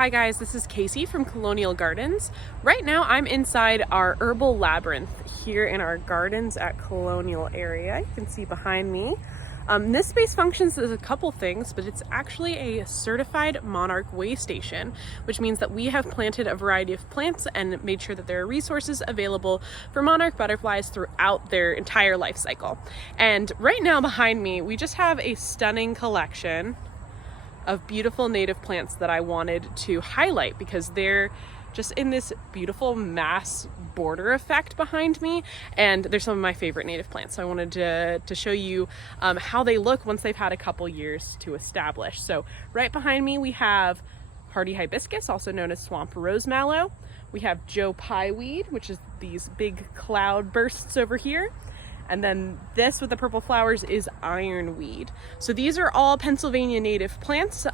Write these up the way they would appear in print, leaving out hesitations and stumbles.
Hi guys, this is Casey from Colonial Gardens. Right now I'm inside our herbal labyrinth here in our gardens at Colonial area. You can see behind me. This space functions as a couple things, but it's actually a certified Monarch Waystation, which means that we have planted a variety of plants and made sure that there are resources available for monarch butterflies throughout their entire life cycle. And right now behind me, we just have a stunning collection of beautiful native plants that I wanted to highlight because they're just in this beautiful mass border effect behind me, and they're some of my favorite native plants. So I wanted to show you how they look once they've had a couple years to establish. So right behind me we have hardy hibiscus, also known as swamp rose mallow. We have Joe-Pye weed, which is these big cloud bursts over here. And then this with the purple flowers is ironweed. So these are all Pennsylvania native plants.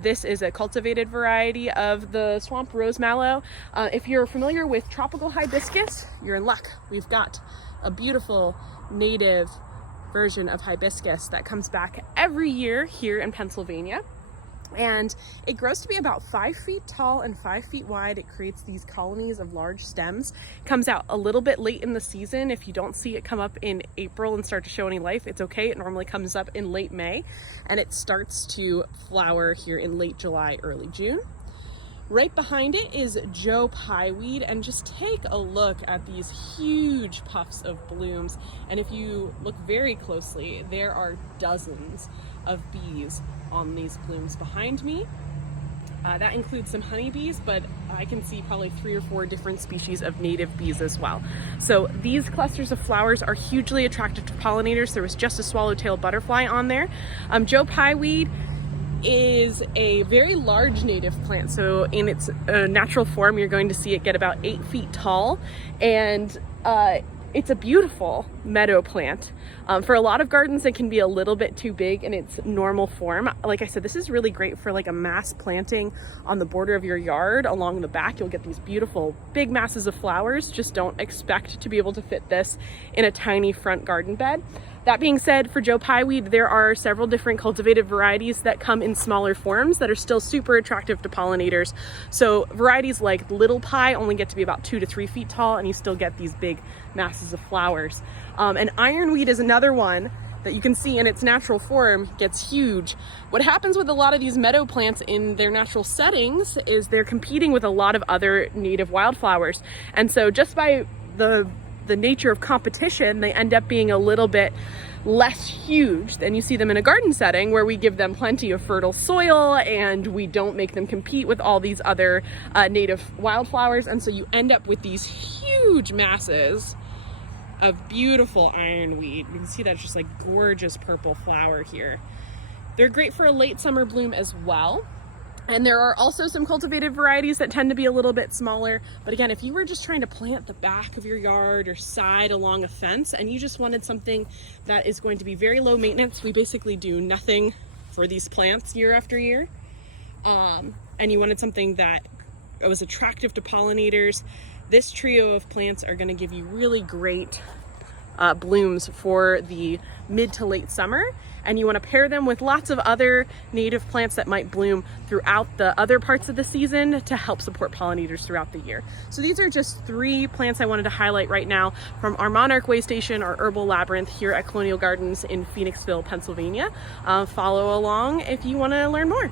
This is a cultivated variety of the swamp rose mallow. If you're familiar with tropical hibiscus, you're in luck. We've got a beautiful native version of hibiscus that comes back every year here in Pennsylvania. And it grows to be about 5 feet tall and 5 feet wide. It creates these colonies of large stems. It comes out a little bit late in the season. If you don't see it come up in April and start to show any life, it's okay. It normally comes up in late May, and it starts to flower here in late July, early June. Right behind it is Joe-Pye weed, and just take a look at these huge puffs of blooms. And if you look very closely, there are dozens of bees on these blooms behind me. That includes some honeybees, but I can see probably 3 or 4 different species of native bees as well. So these clusters of flowers are hugely attractive to pollinators. There was just a swallowtail butterfly on there. Joe-Pye weed is a very large native plant. So in its natural form, you're going to see it get about 8 feet tall, and it's a beautiful meadow plant. For a lot of gardens, it can be a little bit too big in its normal form. Like I said, this is really great for like a mass planting on the border of your yard. Along the back, you'll get these beautiful big masses of flowers. Just don't expect to be able to fit this in a tiny front garden bed. That being said, for Joe-Pye weed, there are several different cultivated varieties that come in smaller forms that are still super attractive to pollinators. So varieties like Little Pie only get to be about 2 to 3 feet tall, and you still get these big masses of flowers. And ironweed is another one that you can see in its natural form gets huge. What happens with a lot of these meadow plants in their natural settings is they're competing with a lot of other native wildflowers. And so just by the nature of competition, they end up being a little bit less huge than you see them in a garden setting, where we give them plenty of fertile soil and we don't make them compete with all these other native wildflowers. And so you end up with these huge masses of beautiful ironweed. You can see that's just like gorgeous purple flower here. They're great for a late summer bloom as well. And there are also some cultivated varieties that tend to be a little bit smaller. But again, if you were just trying to plant the back of your yard or side along a fence and you just wanted something that is going to be very low maintenance, we basically do nothing for these plants year after year. And you wanted something that was attractive to pollinators, this trio of plants are going to give you really great blooms for the mid to late summer, and you want to pair them with lots of other native plants that might bloom throughout the other parts of the season to help support pollinators throughout the year. So these are just 3 plants I wanted to highlight right now from our Monarch Waystation, our herbal labyrinth here at Colonial Gardens in Phoenixville, Pennsylvania. Follow along if you want to learn more.